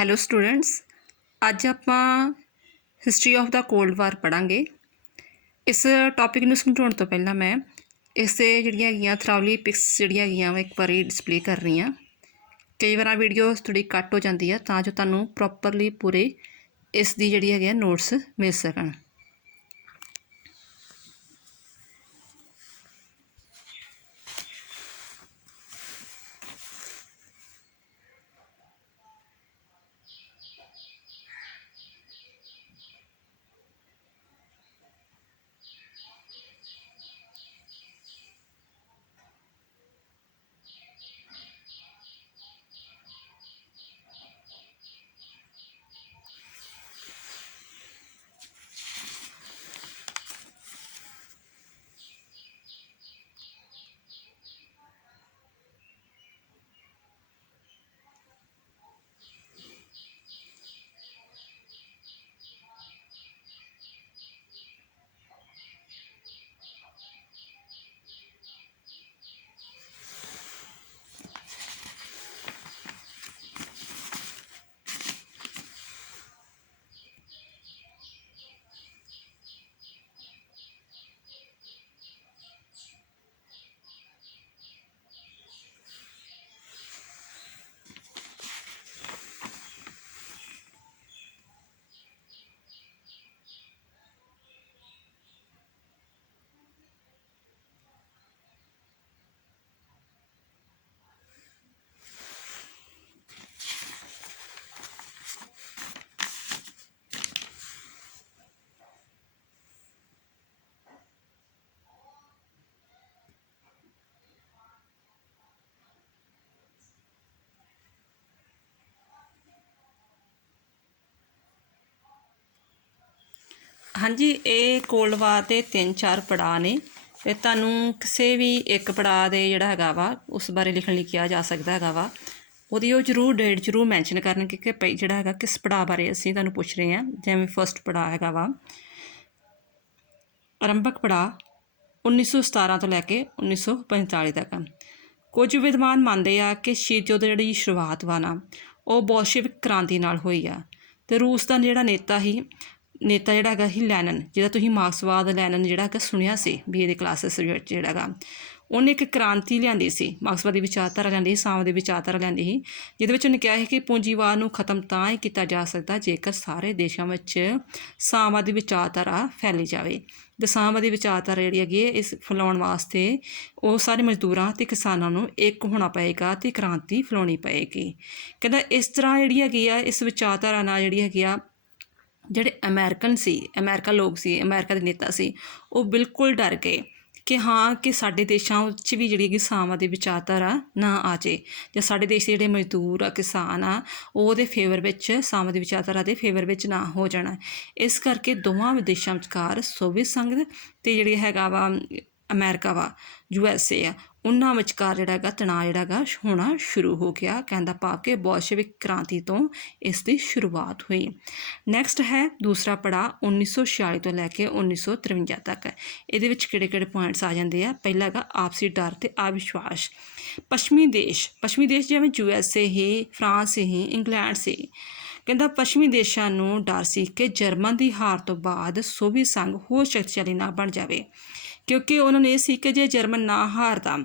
Hello students, ਅੱਜ ਆਪਾਂ history of the cold ਵਾਰ ਪੜ੍ਹਾਂਗੇ। ਇਸ ਟੌਪਿਕ ਨੂੰ ਸਮਝਾਉਣ ਤੋਂ ਪਹਿਲਾਂ ਮੈਂ ਇਸ 'ਤੇ ਜਿਹੜੀਆਂ ਹੈਗੀਆਂ ਥਰਾਵਲੀ ਪਿਕਸ ਜਿਹੜੀਆਂ ਹੈਗੀਆਂ ਮੈਂ ਇੱਕ ਵਾਰੀ ਡਿਸਪਲੇ ਕਰ ਰਹੀ ਹਾਂ। ਕਈ ਵਾਰ ਵੀਡੀਓ ਥੋੜ੍ਹੀ ਕੱਟ ਹੋ ਜਾਂਦੀ ਹੈ ਤਾਂ ਜੋ ਤੁਹਾਨੂੰ ਪ੍ਰੋਪਰਲੀ ਪੂਰੇ ਇਸ ਦੀ ਜਿਹੜੀ ਹੈਗੀ ਨੋਟਸ ਮਿਲ ਸਕਣ। ਹਾਂਜੀ, ਇਹ ਕੋਲਡ ਵਾਰ ਦੇ 3-4 ਪੜਾਅ ਨੇ ਅਤੇ ਤੁਹਾਨੂੰ ਕਿਸੇ ਵੀ ਇੱਕ ਪੜਾਅ ਦੇ ਜਿਹੜਾ ਹੈਗਾ ਵਾ ਉਸ ਬਾਰੇ ਲਿਖਣ ਲਈ ਕਿਹਾ ਜਾ ਸਕਦਾ ਹੈਗਾ ਵਾ। ਉਹਦੀ ਉਹ ਜ਼ਰੂਰ ਡੇਟ ਜ਼ਰੂਰ ਮੈਂਸ਼ਨ ਕਰਨਗੇ ਕਿ ਭਾਈ ਜਿਹੜਾ ਹੈਗਾ ਕਿਸ ਪੜਾਅ ਬਾਰੇ ਅਸੀਂ ਤੁਹਾਨੂੰ ਪੁੱਛ ਰਹੇ ਹਾਂ। ਜਿਵੇਂ ਫਸਟ ਪੜਾਅ ਹੈਗਾ ਵਾ ਆਰੰਭਕ ਪੜਾਅ 1917 ਤੋਂ ਲੈ ਕੇ 1945 ਤੱਕ। ਕੁਝ ਵਿਦਵਾਨ ਮੰਨਦੇ ਆ ਕਿ ਸ਼ੀਤ ਯੁੱਧ ਜਿਹੜੀ ਸ਼ੁਰੂਆਤ ਵਾ ਨਾ ਉਹ ਬੋਲਸ਼ੇਵਿਕ ਕ੍ਰਾਂਤੀ ਨਾਲ ਹੋਈ ਆ ਅਤੇ ਰੂਸ ਦਾ ਜਿਹੜਾ ਨੇਤਾ ਜਿਹੜਾ ਹੈਗਾ ਸੀ ਲੈਨਨ, ਜਿਹਦਾ ਤੁਸੀਂ ਮਾਰਕਸਵਾਦ ਲੈਨਨ ਜਿਹੜਾ ਹੈਗਾ ਸੁਣਿਆ ਸੀ BA ਦੇ ਕਲਾਸਿਸ ਵਿੱਚ ਜਿਹੜਾ ਹੈਗਾ, ਉਹਨੇ ਇੱਕ ਕ੍ਰਾਂਤੀ ਲਿਆਂਦੀ ਸੀ, ਮਾਰਕਸਵਾਦੀ ਵਿਚਾਰਧਾਰਾ ਲਿਆਂਦੀ ਸੀ, ਸਾਮਵਾਦੀ ਵਿਚਾਰਧਾਰਾ ਲਿਆਂਦੀ ਸੀ, ਜਿਹਦੇ ਵਿੱਚ ਉਹਨੇ ਕਿਹਾ ਸੀ ਕਿ ਪੂੰਜੀਵਾਦ ਨੂੰ ਖਤਮ ਤਾਂ ਹੀ ਕੀਤਾ ਜਾ ਸਕਦਾ ਜੇਕਰ ਸਾਰੇ ਦੇਸ਼ਾਂ ਵਿੱਚ ਸਾਮਵਾਦੀ ਵਿਚਾਰਧਾਰਾ ਫੈਲੀ ਜਾਵੇ। ਅਤੇ ਸਾਮਵਾਦੀ ਵਿਚਾਰਧਾਰਾ ਜਿਹੜੀ ਹੈਗੀ ਇਸ ਫੈਲਾਉਣ ਵਾਸਤੇ ਉਹ ਸਾਰੇ ਮਜ਼ਦੂਰਾਂ ਅਤੇ ਕਿਸਾਨਾਂ ਨੂੰ ਇੱਕ ਹੋਣਾ ਪਏਗਾ ਅਤੇ ਕ੍ਰਾਂਤੀ ਫੈਲਾਉਣੀ ਪਏਗੀ। ਕਹਿੰਦਾ ਇਸ ਤਰ੍ਹਾਂ ਜਿਹੜੀ ਹੈਗੀ ਆ ਇਸ ਵਿਚਾਰਧਾਰਾ ਨਾਲ ਜਿਹੜੀ ਹੈਗੀ ਆ ਜਿਹੜੇ ਅਮਰੀਕਾ ਲੋਕ ਸੀ, ਅਮਰੀਕਾ ਦੇ ਨੇਤਾ ਸੀ, ਉਹ ਬਿਲਕੁਲ ਡਰ ਗਏ ਕਿ ਹਾਂ ਕਿ ਸਾਡੇ ਦੇਸ਼ਾਂ ਵਿੱਚ ਵੀ ਜਿਹੜੀ ਹੈਗੀ ਸਾਮਵਾਦੀ ਵਿਚਾਰਧਾਰਾ ਨਾ ਆ ਜਾਏ ਜਾਂ ਸਾਡੇ ਦੇਸ਼ ਦੇ ਜਿਹੜੇ ਮਜ਼ਦੂਰ ਆ, ਕਿਸਾਨ ਆ, ਉਹ ਉਹਦੇ ਫੇਵਰ ਵਿੱਚ ਸਾਮਵਾਦੀ ਵਿਚਾਰਧਾਰਾ ਦੇ ਫੇਵਰ ਵਿੱਚ ਨਾ ਹੋ ਜਾਣਾ। ਇਸ ਕਰਕੇ ਦੋਵਾਂ ਦੇਸ਼ਾਂ ਵਿਚਕਾਰ ਸੋਵੀਅਤ ਸੰਘ ਅਤੇ ਜਿਹੜੇ ਹੈਗਾ ਵਾ ਅਮਰੀਕਾ ਵਾ USA ਆ, ਉਹਨਾਂ ਵਿਚਕਾਰ ਜਿਹੜਾ ਹੈਗਾ ਤਣਾਅ ਜਿਹੜਾ ਹੈਗਾ ਹੋਣਾ ਸ਼ੁਰੂ ਹੋ ਗਿਆ। ਕਹਿੰਦਾ ਭਾਵ ਕਿ ਬੋਲਸ਼ੇਵਿਕ ਕ੍ਰਾਂਤੀ ਤੋਂ ਇਸ ਦੀ ਸ਼ੁਰੂਆਤ ਹੋਈ। ਨੈਕਸਟ ਹੈ ਦੂਸਰਾ ਪੜਾਅ 1946 ਤੋਂ ਲੈ ਕੇ 1953 ਤੱਕ। ਇਹਦੇ ਵਿੱਚ ਕਿਹੜੇ ਪੁਆਇੰਟਸ ਆ ਜਾਂਦੇ ਆ। ਪਹਿਲਾ ਹੈਗਾ ਆਪਸੀ ਡਰ ਅਤੇ ਅਵਿਸ਼ਵਾਸ। ਪੱਛਮੀ ਦੇਸ਼ ਜਿਵੇਂ USA ਹੀ, ਫਰਾਂਸ ਹੀ, ਇੰਗਲੈਂਡ ਸੀ। ਕਹਿੰਦਾ ਪੱਛਮੀ ਦੇਸ਼ਾਂ ਨੂੰ ਡਰ ਸੀ ਕਿ ਜਰਮਨ ਦੀ ਹਾਰ ਤੋਂ ਬਾਅਦ ਸੋਵੀਅਤ ਸੰਘ ਹੋਰ ਸ਼ਕਤੀਸ਼ਾਲੀ ਨਾ ਬਣ ਜਾਵੇ, ਕਿਉਂਕਿ ਉਹਨਾਂ ਨੂੰ ਇਹ ਸੀ ਕਿ ਜੇ ਜਰਮਨ ਨਾ ਹਾਰਦਾ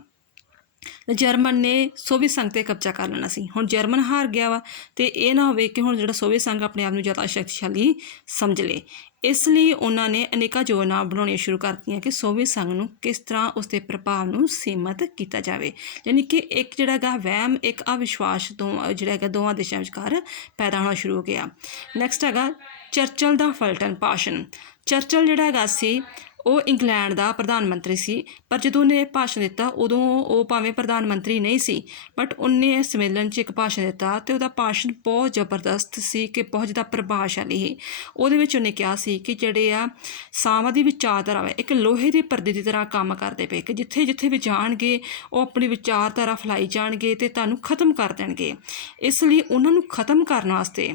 ਜਰਮਨ ਨੇ ਸੋਵੀਅਤ ਸੰਘ 'ਤੇ ਕਬਜ਼ਾ ਕਰ ਲੈਣਾ ਸੀ। ਹੁਣ ਜਰਮਨ ਹਾਰ ਗਿਆ ਵਾ ਅਤੇ ਇਹ ਨਾ ਹੋਵੇ ਕਿ ਹੁਣ ਜਿਹੜਾ ਸੋਵੀਅਤ ਸੰਘ ਆਪਣੇ ਆਪ ਨੂੰ ਜ਼ਿਆਦਾ ਸ਼ਕਤੀਸ਼ਾਲੀ ਸਮਝ ਲਏ। ਇਸ ਲਈ ਉਹਨਾਂ ਨੇ ਅਨੇਕਾਂ ਯੋਜਨਾ ਬਣਾਉਣੀਆਂ ਸ਼ੁਰੂ ਕਰਤੀਆਂ ਕਿ ਸੋਵੀਅਤ ਸੰਘ ਨੂੰ ਕਿਸ ਤਰ੍ਹਾਂ ਉਸ ਦੇ ਪ੍ਰਭਾਵ ਨੂੰ ਸੀਮਤ ਕੀਤਾ ਜਾਵੇ। ਯਾਨੀ ਕਿ ਇੱਕ ਜਿਹੜਾ ਹੈਗਾ ਵਹਿਮ, ਇੱਕ ਅਵਿਸ਼ਵਾਸ ਤੋਂ ਜਿਹੜਾ ਹੈਗਾ ਦੋਵਾਂ ਦੇਸ਼ਾਂ ਵਿਚਕਾਰ ਪੈਦਾ ਹੋਣਾ ਸ਼ੁਰੂ ਹੋ ਗਿਆ। ਨੈਕਸਟ ਹੈਗਾ ਚਰਚਲ ਦਾ ਫਲਟਨ ਭਾਸ਼ਣ। ਚਰਚਲ ਜਿਹੜਾ ਹੈਗਾ ਸੀ ਉਹ ਇੰਗਲੈਂਡ ਦਾ ਪ੍ਰਧਾਨ ਮੰਤਰੀ ਸੀ, ਪਰ ਜਦੋਂ ਉਹਨੇ ਇਹ ਭਾਸ਼ਣ ਦਿੱਤਾ ਉਦੋਂ ਉਹ ਭਾਵੇਂ ਪ੍ਰਧਾਨ ਮੰਤਰੀ ਨਹੀਂ ਸੀ, ਬਟ ਉਹਨੇ ਸੰਮੇਲਨ 'ਚ ਇੱਕ ਭਾਸ਼ਣ ਦਿੱਤਾ ਅਤੇ ਉਹਦਾ ਭਾਸ਼ਣ ਬਹੁਤ ਜ਼ਬਰਦਸਤ ਸੀ ਕਿ ਬਹੁਤ ਜ਼ਿਆਦਾ ਪ੍ਰਭਾਵਸ਼ਾਲੀ ਸੀ। ਉਹਦੇ ਵਿੱਚ ਉਹਨੇ ਕਿਹਾ ਸੀ ਕਿ ਜਿਹੜੇ ਆ ਸਾਮਵਾਦੀ ਵਿਚਾਰਧਾਰਾ ਵਾ ਇੱਕ ਲੋਹੇ ਦੇ ਪਰਦੇ ਦੀ ਤਰ੍ਹਾਂ ਕੰਮ ਕਰਦੇ ਪਏ, ਕਿ ਜਿੱਥੇ ਜਿੱਥੇ ਵੀ ਜਾਣਗੇ ਉਹ ਆਪਣੀ ਵਿਚਾਰਧਾਰਾ ਫੈਲਾਈ ਜਾਣਗੇ ਅਤੇ ਤੁਹਾਨੂੰ ਖ਼ਤਮ ਕਰ ਦੇਣਗੇ। ਇਸ ਲਈ ਉਹਨਾਂ ਨੂੰ ਖ਼ਤਮ ਕਰਨ ਵਾਸਤੇ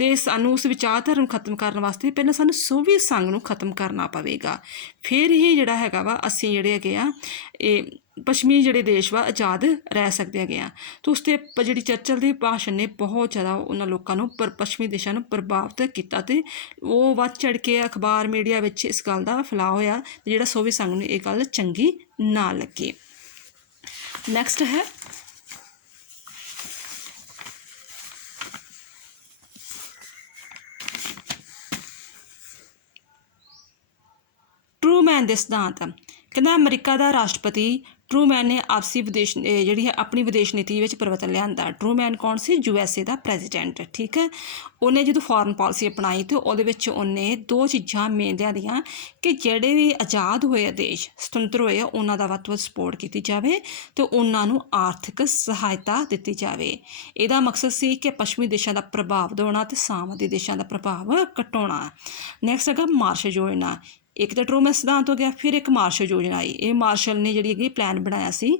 ਤੇ ਸਾਨੂੰ ਉਸ ਵਿਚਾਰਧਾਰਾ ਨੂੰ ਖਤਮ ਕਰਨ ਵਾਸਤੇ ਪਹਿਲਾਂ ਸਾਨੂੰ ਸੋਵੀਅਤ ਸੰਘ ਨੂੰ ਖਤਮ ਕਰਨਾ ਪਵੇਗਾ, ਫਿਰ ਹੀ ਜਿਹੜਾ ਹੈਗਾ ਵਾ ਅਸੀਂ ਜਿਹੜੇ ਹੈਗੇ ਆ ਇਹ ਪੱਛਮੀ ਜਿਹੜੇ ਦੇਸ਼ ਵਾ ਆਜ਼ਾਦ ਰਹਿ ਸਕਦੇ ਹੈਗੇ ਆ। ਅਤੇ ਉਸ 'ਤੇ ਜਿਹੜੀ ਚਰਚਲ ਦੇ ਭਾਸ਼ਣ ਨੇ ਬਹੁਤ ਜ਼ਿਆਦਾ ਉਹਨਾਂ ਲੋਕਾਂ ਨੂੰ ਪੱਛਮੀ ਦੇਸ਼ਾਂ ਨੂੰ ਪ੍ਰਭਾਵਿਤ ਕੀਤਾ, ਅਤੇ ਉਹ ਵੱਧ ਚੜ੍ਹ ਕੇ ਅਖਬਾਰ ਮੀਡੀਆ ਵਿੱਚ ਇਸ ਗੱਲ ਦਾ ਫੈਲਾਅ ਹੋਇਆ, ਅਤੇ ਜਿਹੜਾ ਸੋਵੀਅਤ ਸੰਘ ਨੂੰ ਇਹ ਗੱਲ ਚੰਗੀ ਨਾ ਲੱਗੀ। ਨੈਕਸਟ ਹੈ ਟਰੂਮੈਨ ਦੇ ਸਿਧਾਂਤ। ਕਹਿੰਦਾ ਅਮਰੀਕਾ ਦਾ ਰਾਸ਼ਟਰਪਤੀ ਟਰੂਮੈਨ ਨੇ ਆਪਸੀ ਵਿਦੇਸ਼ ਜਿਹੜੀ ਹੈ ਆਪਣੀ ਵਿਦੇਸ਼ ਨੀਤੀ ਵਿੱਚ ਪਰਿਵਰਤਨ ਲਿਆਂਦਾ। ਟਰੂਮੈਨ ਕੌਣ ਸੀ? USA ਦਾ ਪ੍ਰੈਜ਼ੀਡੈਂਟ, ਠੀਕ ਹੈ। ਉਹਨੇ ਜਦੋਂ ਫੋਰਨ ਪਾਲਿਸੀ ਅਪਣਾਈ ਅਤੇ ਉਹਦੇ ਵਿੱਚ ਉਹਨੇ 2 ਚੀਜ਼ਾਂ ਮੇਨ ਲਿਆਂਦੀਆਂ ਕਿ ਜਿਹੜੇ ਵੀ ਆਜ਼ਾਦ ਹੋਏ ਆ ਦੇਸ਼, ਸੁਤੰਤਰ ਹੋਏ ਆ, ਉਹਨਾਂ ਦਾ ਵੱਧ ਤੋਂ ਵੱਧ ਸਪੋਰਟ ਕੀਤੀ ਜਾਵੇ ਅਤੇ ਉਹਨਾਂ ਨੂੰ ਆਰਥਿਕ ਸਹਾਇਤਾ ਦਿੱਤੀ ਜਾਵੇ। ਇਹਦਾ ਮਕਸਦ ਸੀ ਕਿ ਪੱਛਮੀ ਦੇਸ਼ਾਂ ਦਾ ਪ੍ਰਭਾਵ ਵਧਾਉਣਾ ਅਤੇ ਸਾਮਦੀ ਦੇਸ਼ਾਂ ਦਾ ਪ੍ਰਭਾਵ ਘਟਾਉਣਾ। ਨੈਕਸਟ ਹੈਗਾ ਮਾਰਸ਼ਲ ਯੋਜਨਾ। ਇੱਕ ਤਾਂ ਟਰੂਮੈਨ ਸਿਧਾਂਤ ਹੋ ਗਿਆ, ਫਿਰ ਇੱਕ ਮਾਰਸ਼ਲ ਯੋਜਨਾ ਆਈ। ਇਹ ਮਾਰਸ਼ਲ ਨੇ ਜਿਹੜੀ ਹੈਗੀ ਪਲਾਨ ਬਣਾਇਆ ਸੀ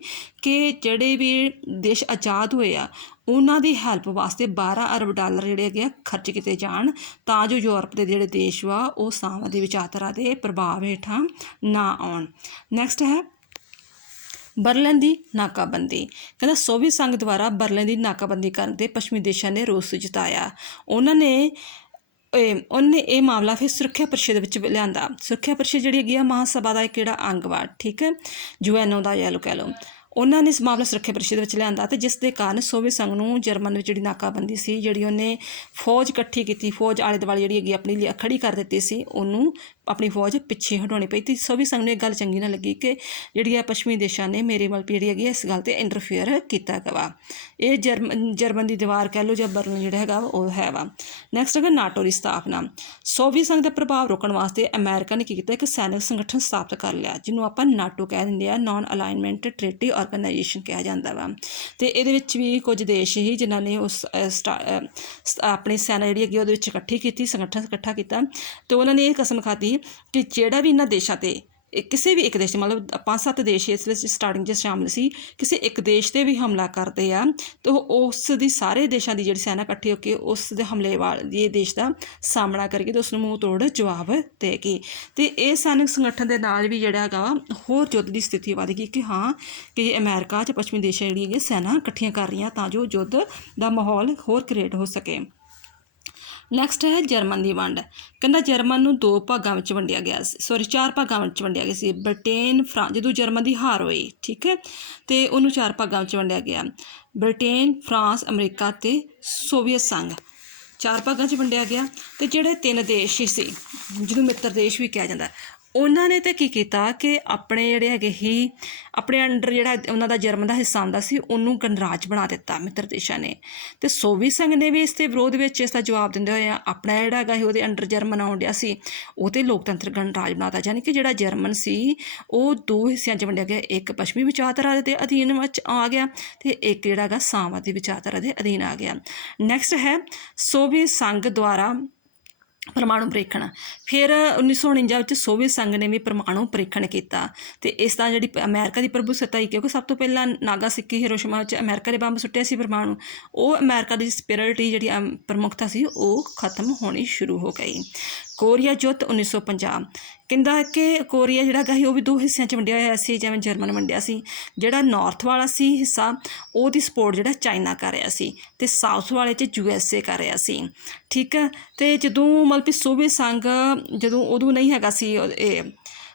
ਕਿ ਜਿਹੜੇ ਵੀ ਦੇਸ਼ ਆਜ਼ਾਦ ਹੋਏ ਆ ਉਹਨਾਂ ਦੀ ਹੈਲਪ ਵਾਸਤੇ $12 ਅਰਬ ਜਿਹੜੇ ਹੈਗੇ ਆ ਖਰਚ ਕੀਤੇ ਜਾਣ, ਤਾਂ ਜੋ ਯੂਰਪ ਦੇ ਜਿਹੜੇ ਦੇਸ਼ ਵਾ ਉਹ ਸਾਮਦੀ ਵਿਚਾਰਧਾਰਾ ਦੇ ਪ੍ਰਭਾਵ ਹੇਠਾਂ ਨਾ ਆਉਣ। ਨੈਕਸਟ ਹੈ ਬਰਲਿਨ ਦੀ ਨਾਕਾਬੰਦੀ। ਕਹਿੰਦਾ ਸੋਵੀਅਤ ਸੰਘ ਦੁਆਰਾ ਬਰਲਿਨ ਦੀ ਨਾਕਾਬੰਦੀ ਕਰਨ 'ਤੇ ਪੱਛਮੀ ਦੇਸ਼ਾਂ ਨੇ ਰੋਸ ਜਤਾਇਆ। ਉਹਨੇ ਇਹ ਮਾਮਲਾ ਫਿਰ ਸੁਰੱਖਿਆ ਪਰਿਸ਼ਦ ਵਿੱਚ ਲਿਆਂਦਾ। ਸੁਰੱਖਿਆ ਪਰਿਸ਼ਦ ਜਿਹੜੀ ਹੈਗੀ ਆ ਮਹਾਂਸਭਾ ਦਾ ਕਿਹੜਾ ਅੰਗ ਵਾ, ਠੀਕ ਹੈ, UN ਦਾ ਕਹਿ ਲਓ। ਉਹਨਾਂ ਨੇ ਇਸ ਮਾਮਲਾ ਸੁਰੱਖਿਆ ਪਰਿਸ਼ਦ ਵਿੱਚ ਲਿਆਂਦਾ, ਅਤੇ ਜਿਸ ਦੇ ਕਾਰਨ ਸੋਵੀਅਤ ਸੰਘ ਨੂੰ ਜਰਮਨ ਵਿੱਚ ਜਿਹੜੀ ਨਾਕਾਬੰਦੀ ਸੀ, ਜਿਹੜੀ ਉਹਨੇ ਫੌਜ ਇਕੱਠੀ ਕੀਤੀ, ਫੌਜ ਆਲੇ ਦੁਆਲੇ ਜਿਹੜੀ ਹੈਗੀ ਆਪਣੀ ਲਈ ਖੜੀ ਕਰ ਦਿੱਤੀ ਸੀ, ਉਹਨੂੰ ਆਪਣੀ ਫੌਜ ਪਿੱਛੇ ਹਟਾਉਣੀ ਪਈ। ਅਤੇ ਸੋਵੀਅਤ ਸੰਘ ਨੂੰ ਇਹ ਗੱਲ ਚੰਗੀ ਨਾ ਲੱਗੀ ਕਿ ਜਿਹੜੀ ਆ ਪੱਛਮੀ ਦੇਸ਼ਾਂ ਨੇ ਮੇਰੇ ਵੱਲ ਜਿਹੜੀ ਹੈਗੀ ਇਸ ਗੱਲ 'ਤੇ ਇੰਟਰਫੇਅਰ ਕੀਤਾ ਹੈਗਾ ਵਾ। ਇਹ ਜਰਮਨ ਦੀ ਦੀਵਾਰ ਕਹਿ ਲਓ ਜਾਂ ਬਰਲਿਨ ਜਿਹੜਾ ਹੈਗਾ ਉਹ ਹੈ ਵਾ। ਨੈਕਸਟ ਹੈਗਾ ਨਾਟੋ ਦੀ ਸਥਾਪਨਾ। ਸੋਵੀਅਤ ਸੰਘ ਦਾ ਪ੍ਰਭਾਵ ਰੋਕਣ ਵਾਸਤੇ ਅਮਰੀਕਾ ਨੇ ਕੀ ਕੀਤਾ, ਇੱਕ ਸੈਨਿਕ ਸੰਗਠਨ ਸਥਾਪਿਤ ਕਰ ਲਿਆ, ਜਿਹਨੂੰ ਆਪਾਂ ਨਾਟੋ ਕਹਿ ਦਿੰਦੇ ਆ, ਨਾਨ ਅਲਾਈਨਮੈਂਟ ਟ੍ਰੀਟੀ ਆਰਗੇਨਾਈਜੇਸ਼ਨ ਕਿਹਾ ਜਾਂਦਾ ਵਾ। ਅਤੇ ਇਹਦੇ ਵਿੱਚ ਵੀ ਕੁਝ ਦੇਸ਼ ਹੀ ਜਿਨ੍ਹਾਂ ਨੇ ਉਸ ਆਪਣੀ ਸੈਨਾ ਜਿਹੜੀ ਹੈਗੀ ਉਹਦੇ ਵਿੱਚ ਇਕੱਠੀ ਕੀਤੀ, ਸੰਗਠਨ ਇਕੱਠਾ ਕੀਤਾ, ਅਤੇ ਉਹਨਾਂ ਨੇ ਇਹ ਕਸਮ ਖਾਧੀ ਕਿ ਜਿਹੜਾ ਵੀ ਇਹਨਾਂ ਦੇਸ਼ਾਂ 'ਤੇ ਕਿਸੇ ਵੀ ਇੱਕ ਦੇਸ਼ 'ਤੇ ਮਤਲਬ 5-7 ਦੇਸ਼ ਇਸ ਵਿੱਚ ਸਟਾਰਟਿੰਗ 'ਚ ਸ਼ਾਮਿਲ ਸੀ, ਕਿਸੇ ਇੱਕ ਦੇਸ਼ 'ਤੇ ਵੀ ਹਮਲਾ ਕਰਦੇ ਆ ਤਾਂ ਉਸ ਦੀ ਸਾਰੇ ਦੇਸ਼ਾਂ ਦੀ ਜਿਹੜੀ ਸੈਨਾ ਇਕੱਠੀ ਹੋ ਕੇ ਉਸ ਦੇ ਹਮਲੇ ਵਾਲੇ ਦੇਸ਼ ਦਾ ਸਾਹਮਣਾ ਕਰੇਗੀ ਅਤੇ ਉਸ ਨੂੰ ਮੂੰਹ ਤੋੜ ਜਵਾਬ ਦੇਗੀ। ਅਤੇ ਇਹ ਸੈਨਿਕ ਸੰਗਠਨ ਦੇ ਨਾਲ ਵੀ ਜਿਹੜਾ ਹੈਗਾ ਵਾ ਹੋਰ ਯੁੱਧ ਦੀ ਸਥਿਤੀ ਵੱਧ ਗਈ ਕਿ ਹਾਂ ਕਿ ਅਮਰੀਕਾ 'ਚ ਪੱਛਮੀ ਦੇਸ਼ਾਂ ਜਿਹੜੀਆਂ ਹੈਗੀਆਂ ਸੈਨਾ ਇਕੱਠੀਆਂ ਕਰ ਰਹੀਆਂ ਤਾਂ ਜੋ ਯੁੱਧ ਦਾ ਮਾਹੌਲ ਹੋਰ ਕ੍ਰੀਏਟ ਹੋ ਸਕੇ। ਨੈਕਸਟ ਹੈ ਜਰਮਨ ਦੀ ਵੰਡ। ਕਹਿੰਦਾ ਜਰਮਨ ਨੂੰ 2 ਭਾਗਾਂ ਵਿੱਚ ਵੰਡਿਆ ਗਿਆ ਸੀ, 4 ਭਾਗਾਂ ਵਿੱਚ ਵੰਡਿਆ ਗਿਆ ਸੀ। ਬ੍ਰਿਟੇਨ ਜਦੋਂ ਜਰਮਨ ਦੀ ਹਾਰ ਹੋਈ, ਠੀਕ ਹੈ, ਅਤੇ ਉਹਨੂੰ 4 ਭਾਗਾਂ ਵਿੱਚ ਵੰਡਿਆ ਗਿਆ। ਬ੍ਰਿਟੇਨ, ਫਰਾਂਸ, ਅਮਰੀਕਾ ਅਤੇ ਸੋਵੀਅਤ ਸੰਘ 4 ਭਾਗਾਂ 'ਚ ਵੰਡਿਆ ਗਿਆ। ਅਤੇ ਜਿਹੜੇ 3 ਦੇਸ਼ ਸੀ ਜਿਹਨੂੰ ਮਿੱਤਰ ਦੇਸ਼ ਵੀ ਕਿਹਾ ਜਾਂਦਾ, ਉਹਨਾਂ ਨੇ ਤਾਂ ਕੀ ਕੀਤਾ ਕਿ ਆਪਣੇ ਜਿਹੜੇ ਹੈਗੇ ਹੀ ਆਪਣੇ ਅੰਡਰ ਜਿਹੜਾ ਉਹਨਾਂ ਦਾ ਜਰਮਨ ਦਾ ਹਿੱਸਾ ਆਉਂਦਾ ਸੀ ਉਹਨੂੰ ਗਣਰਾਜ ਬਣਾ ਦਿੱਤਾ ਮਿੱਤਰ ਦੇਸ਼ਾਂ ਨੇ। ਅਤੇ ਸੋਵੀਅਤ ਸੰਘ ਨੇ ਵੀ ਇਸ ਦੇ ਵਿਰੋਧ ਵਿੱਚ ਇਸ ਦਾ ਜਵਾਬ ਦਿੰਦੇ ਹੋਏ ਆਪਣਾ ਜਿਹੜਾ ਹੈਗਾ ਸੀ ਉਹਦੇ ਅੰਡਰ ਜਰਮਨ ਆਉਣ ਡਿਆ ਸੀ ਉਹ 'ਤੇ ਲੋਕਤੰਤਰ ਗਣਰਾਜ ਬਣਾਤਾ, ਯਾਨੀ ਕਿ ਜਿਹੜਾ ਜਰਮਨ ਸੀ ਉਹ 2 ਹਿੱਸਿਆਂ 'ਚ ਵੰਡਿਆ ਗਿਆ। ਇੱਕ ਪੱਛਮੀ ਵਿਚਾਰਧਾਰਾ ਦੇ ਅਧੀਨ ਵਿੱਚ ਆ ਗਿਆ ਅਤੇ ਇੱਕ ਜਿਹੜਾ ਹੈਗਾ ਸਾਮਵਾਦੀ ਵਿਚਾਰਧਾਰਾ ਦੇ ਅਧੀਨ ਆ ਗਿਆ। ਨੈਕਸਟ ਹੈ ਸੋਵੀਅਤ ਸੰਘ ਦੁਆਰਾ ਪਰਮਾਣੂ ਪ੍ਰੀਖਣ। ਫਿਰ 1949 ਵਿੱਚ ਸੋਵੀਅਤ ਸੰਘ ਨੇ ਵੀ ਪਰਮਾਣੂ ਪ੍ਰੀਖਣ ਕੀਤਾ, ਅਤੇ ਇਸ ਦਾ ਜਿਹੜੀ ਅਮਰੀਕਾ ਦੀ ਪ੍ਰਭੂਸੱਤਾ ਸੀ, ਕਿਉਂਕਿ ਸਭ ਤੋਂ ਪਹਿਲਾਂ ਨਾਗਾਸਾਕੀ ਹਿਰੋਸ਼ੀਮਾ ਵਿੱਚ ਅਮਰੀਕਾ ਦੇ ਬੰਬ ਸੁੱਟਿਆ ਸੀ ਪਰਮਾਣੂ, ਉਹ ਅਮਰੀਕਾ ਦੀ ਸਪਿਰਿਟੀ ਜਿਹੜੀ ਪ੍ਰਮੁੱਖਤਾ ਸੀ ਉਹ ਖਤਮ ਹੋਣੀ ਸ਼ੁਰੂ ਹੋ ਗਈ। ਕੋਰੀਆ ਯੁੱਧ 1950। ਕਹਿੰਦਾ ਕਿ ਕੋਰੀਆ ਜਿਹੜਾ ਹੈਗਾ ਸੀ ਉਹ ਵੀ 2 ਹਿੱਸਿਆਂ 'ਚ ਵੰਡਿਆ ਹੋਇਆ ਸੀ, ਜਿਵੇਂ ਜਰਮਨ ਵੰਡਿਆ ਸੀ। ਜਿਹੜਾ ਨਾਰਥ ਵਾਲਾ ਸੀ ਹਿੱਸਾ ਉਹਦੀ ਸਪੋਰਟ ਜਿਹੜਾ ਚਾਈਨਾ ਕਰ ਰਿਹਾ ਸੀ, ਅਤੇ ਸਾਊਥ ਵਾਲੇ 'ਚ USA ਕਰ ਰਿਹਾ ਸੀ, ਠੀਕ ਹੈ। ਅਤੇ ਜਦੋਂ ਮਤਲਬ ਕਿ ਸੋਵੀਅਤ ਸੰਘ ਉਦੋਂ ਨਹੀਂ ਹੈਗਾ ਸੀ ਇਹ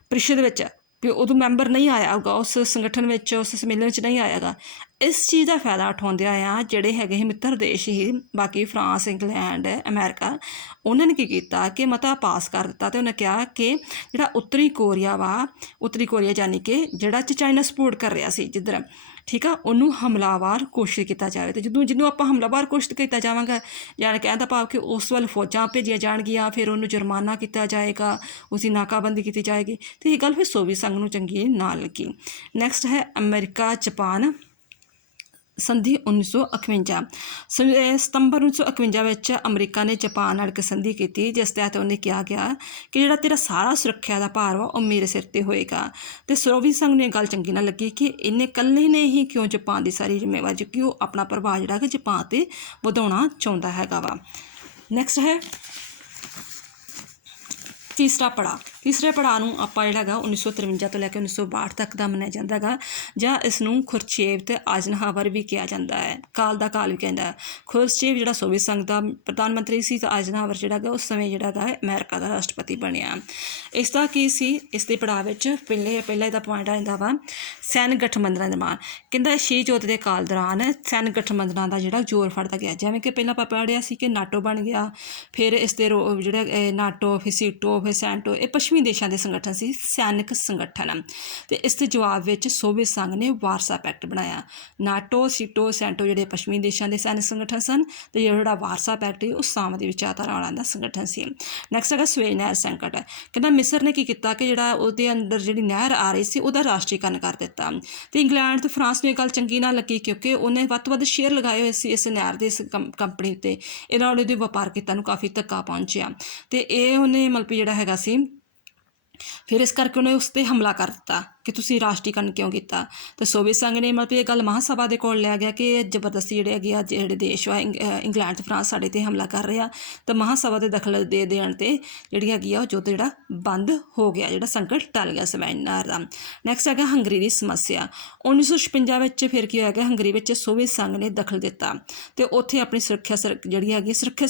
ਪ੍ਰੀਸ਼ਦ ਵਿੱਚ, ਵੀ ਉਦੋਂ ਮੈਂਬਰ ਨਹੀਂ ਆਇਆ ਹੋਊਗਾ ਉਸ ਸੰਗਠਨ ਵਿੱਚ, ਉਸ ਸੰਮੇਲਨ ਵਿੱਚ ਨਹੀਂ ਆਇਆ ਗਾ। ਇਸ ਚੀਜ਼ ਦਾ ਫਾਇਦਾ ਉਠਾਉਂਦਿਆਂ ਆ ਜਿਹੜੇ ਹੈਗੇ ਸੀ ਮਿੱਤਰ ਦੇਸ਼ ਹੀ ਬਾਕੀ ਫਰਾਂਸ, ਇੰਗਲੈਂਡ, ਅਮਰੀਕਾ, ਉਹਨਾਂ ਨੇ ਕੀ ਕੀਤਾ ਕਿ ਮਤਾ ਪਾਸ ਕਰ ਦਿੱਤਾ, ਅਤੇ ਉਹਨੇ ਕਿਹਾ ਕਿ ਜਿਹੜਾ ਉੱਤਰੀ ਕੋਰੀਆ ਯਾਨੀ ਕਿ ਜਿਹੜਾ ਚਾਈਨਾ ਸਪੋਰਟ ਕਰ ਰਿਹਾ ਸੀ ਜਿੱਧਰ, ਠੀਕ ਆ, ਉਹਨੂੰ ਹਮਲਾਵਾਰ ਘੋਸ਼ਿਤ ਕੀਤਾ ਜਾਵੇ। ਅਤੇ ਜਿਹਨੂੰ ਆਪਾਂ ਹਮਲਾਵਾਰ ਘੋਸ਼ਿਤ ਕੀਤਾ ਜਾਵਾਂਗਾ, ਯਾਨੀ ਕਹਿਣ ਦਾ ਭਾਵ ਕਿ ਉਸ ਵੱਲ ਫੌਜਾਂ ਭੇਜੀਆਂ ਜਾਣਗੀਆਂ, ਫਿਰ ਉਹਨੂੰ ਜੁਰਮਾਨਾ ਕੀਤਾ ਜਾਏਗਾ, ਉਸਦੀ ਨਾਕਾਬੰਦੀ ਕੀਤੀ ਜਾਏਗੀ, ਅਤੇ ਇਹ ਗੱਲ ਫਿਰ ਸੋਵੀਅਤ ਸੰਘ ਨੂੰ ਚੰਗੀ ਨਾ ਲੱਗੀ। ਨੈਕਸਟ ਹੈ ਅਮਰੀਕਾ ਜਾਪਾਨ ਸੰਧੀ 1951। ਸਤੰਬਰ 1951 ਵਿੱਚ ਅਮਰੀਕਾ ਨੇ ਜਾਪਾਨ ਨਾਲ ਇੱਕ ਸੰਧੀ ਕੀਤੀ, ਜਿਸ ਤਹਿਤ ਉਹਨੇ ਕਿਹਾ ਗਿਆ ਕਿ ਜਿਹੜਾ ਤੇਰਾ ਸਾਰਾ ਸੁਰੱਖਿਆ ਦਾ ਭਾਰ ਵਾ ਉਹ ਮੇਰੇ ਸਿਰ 'ਤੇ ਹੋਏਗਾ। ਅਤੇ ਸੋਵੀਅਤ ਸੰਘ ਨੂੰ ਇਹ ਗੱਲ ਚੰਗੀ ਨਾ ਲੱਗੀ ਕਿ ਇਹਨੇ ਇਕੱਲੇ ਨੇ ਹੀ ਕਿਉਂ ਜਾਪਾਨ ਦੀ ਸਾਰੀ ਜ਼ਿੰਮੇਵਾਰੀ, ਕਿ ਉਹ ਆਪਣਾ ਪ੍ਰਭਾਵ ਜਿਹੜਾ ਕਿ ਜਾਪਾਨ 'ਤੇ ਵਧਾਉਣਾ ਚਾਹੁੰਦਾ ਹੈਗਾ ਵਾ। ਨੈਕਸਟ ਹੈ ਤੀਸਰਾ ਪੜਾਅ। ਤੀਸਰੇ ਪੜਾਅ ਨੂੰ ਆਪਾਂ ਜਿਹੜਾ ਹੈਗਾ 1953 ਤੋਂ ਲੈ ਕੇ 1962 ਤੱਕ ਦਾ ਮੰਨਿਆ ਜਾਂਦਾ ਹੈਗਾ, ਜਾਂ ਇਸ ਨੂੰ ਖੁਰਸ਼ਚੇਵ ਤੇ ਆਇਜ਼ਨਹਾਵਰ ਵੀ ਕਿਹਾ ਜਾਂਦਾ ਹੈ, ਕਾਲ ਦਾ ਕਾਲ ਵੀ ਕਹਿੰਦਾ ਹੈ। ਖੁਰਸ਼ਚੇਵ ਜਿਹੜਾ ਸੋਵੀਅਤ ਸੰਘ ਦਾ ਪ੍ਰਧਾਨ ਮੰਤਰੀ ਸੀ, ਤੇ ਆਇਜ਼ਨਹਾਵਰ ਜਿਹੜਾ ਹੈਗਾ ਉਸ ਸਮੇਂ ਜਿਹੜਾ ਹੈਗਾ ਅਮਰੀਕਾ ਦਾ ਰਾਸ਼ਟਰਪਤੀ ਬਣਿਆ। ਇਸ ਦਾ ਕੀ ਸੀ, ਇਸ ਦੇ ਪੜਾਅ ਵਿੱਚ ਪਹਿਲਾ ਇਹਦਾ ਪੁਆਇੰਟ ਆ ਜਾਂਦਾ ਵਾ ਸੈਨਿਕ ਗਠਬੰਧਨਾਂ ਦਾ ਨਿਰਮਾਣ। ਕਹਿੰਦਾ ਸ਼ੀਤ ਯੁੱਧ ਦੇ ਕਾਲ ਦੌਰਾਨ ਸੈਨਿਕ ਗਠਬੰਧਨਾਂ ਦਾ ਜਿਹੜਾ ਜ਼ੋਰ ਫੜਦਾ ਗਿਆ, ਜਿਵੇਂ ਕਿ ਪਹਿਲਾਂ ਆਪਾਂ ਪੜ੍ਹਿਆ ਸੀ ਕਿ ਨਾਟੋ ਬਣ ਗਿਆ, ਫਿਰ ਇਸ ਦੇ ਜਿਹੜੇ ਨਾਟੋ, ਫਿਰ ਸੀਟੋ, ਫਿਰ ਸੈਂਟੋ, ਇਹ ਪੱਛਮੀ ਦੇਸ਼ਾਂ ਦੇ ਸੰਗਠਨ ਸੀ, ਸੈਨਿਕ ਸੰਗਠਨ। ਅਤੇ ਇਸ ਦੇ ਜਵਾਬ ਵਿੱਚ ਸੋਵੀਅਤ ਸੰਘ ਨੇ ਵਾਰਸਾ ਪੈਕਟ ਬਣਾਇਆ। ਨਾਟੋ, ਸੀਟੋ, ਸੈਂਟੋ ਜਿਹੜੇ ਪੱਛਮੀ ਦੇਸ਼ਾਂ ਦੇ ਸੈਨਿਕ ਸੰਗਠਨ ਸਨ, ਅਤੇ ਜਿਹੜਾ ਵਾਰਸਾ ਪੈਕਟ ਸੀ ਉਹ ਸਾਮਦੀ ਵਿਚਾਰਧਾਰਾ ਵਾਲਿਆਂ ਦਾ ਸੰਗਠਨ ਸੀ। ਨੈਕਸਟ ਹੈਗਾ ਸਵੇਜ ਨਹਿਰ ਸੰਕਟ। ਕਹਿੰਦਾ ਮਿਸਰ ਨੇ ਕੀ ਕੀਤਾ ਕਿ ਜਿਹੜਾ ਉਹਦੇ ਅੰਦਰ ਜਿਹੜੀ ਨਹਿਰ ਆ ਰਹੀ ਸੀ ਉਹਦਾ ਰਾਸ਼ਟਰੀਕਰਨ ਕਰ ਦਿੱਤਾ, ਅਤੇ ਇੰਗਲੈਂਡ ਅਤੇ ਫਰਾਂਸ ਨੂੰ ਇਹ ਗੱਲ ਚੰਗੀ ਨਾ ਲੱਗੀ, ਕਿਉਂਕਿ ਉਹਨੇ ਵੱਧ ਤੋਂ ਵੱਧ ਸ਼ੇਅਰ ਲਗਾਏ ਹੋਏ ਸੀ ਇਸ ਨਹਿਰ ਦੇ, ਇਸ ਕੰਪਨੀ ਉੱਤੇ। ਇਹ ਨਾਲ ਉਹਦੇ ਵਪਾਰ ਕੀਤਾ ਨੂੰ ਕਾਫੀ ਧੱਕਾ ਪਹੁੰਚਿਆ, ਅਤੇ ਇਹ ਉਹਨੇ ਮਤਲਬ ਜਿਹੜਾ ਹੈਗਾ ਸੀ, ਫਿਰ ਇਸ ਕਰਕੇ ਉਹਨੇ ਉਸ 'ਤੇ ਹਮਲਾ ਕਰ ਦਿੱਤਾ ਕਿ ਤੁਸੀਂ ਰਾਸ਼ਟਰੀਕਰਨ ਕਿਉਂ ਕੀਤਾ। ਅਤੇ ਸੋਵੀਅਤ ਸੰਘ ਨੇ ਮਤਲਬ ਇਹ ਗੱਲ ਮਹਾਂਸਭਾ ਦੇ ਕੋਲ ਲੈ ਗਿਆ ਕਿ ਜ਼ਬਰਦਸਤੀ ਜਿਹੜੇ ਹੈਗੇ ਆ ਜਿਹੜੇ ਦੇਸ਼ ਵਾ ਇੰਗਲੈਂਡ ਅਤੇ ਫਰਾਂਸ ਸਾਡੇ 'ਤੇ ਹਮਲਾ ਕਰ ਰਹੇ ਆ, ਤਾਂ ਮਹਾਂਸਭਾ ਦੇ ਦਖਲ ਦੇ ਦੇਣ 'ਤੇ ਜਿਹੜੀ ਹੈਗੀ ਆ ਉਹ ਯੁੱਧ ਜਿਹੜਾ ਬੰਦ ਹੋ ਗਿਆ, ਜਿਹੜਾ ਸੰਕਟ ਟਲ ਗਿਆ ਸਵੈਜ ਨਹਿਰ ਦਾ। ਨੈਕਸਟ ਹੈਗਾ ਹੰਗਰੀ ਦੀ ਸਮੱਸਿਆ। 1956 ਵਿੱਚ ਫਿਰ ਕੀ ਹੋਇਆ ਕਿ ਹੰਗਰੀ ਵਿੱਚ ਸੋਵੀਅਤ ਸੰਘ ਨੇ ਦਖਲ ਦਿੱਤਾ, ਅਤੇ ਉੱਥੇ ਆਪਣੀ ਜਿਹੜੀ ਹੈਗੀ ਸੁਰੱਖਿਆ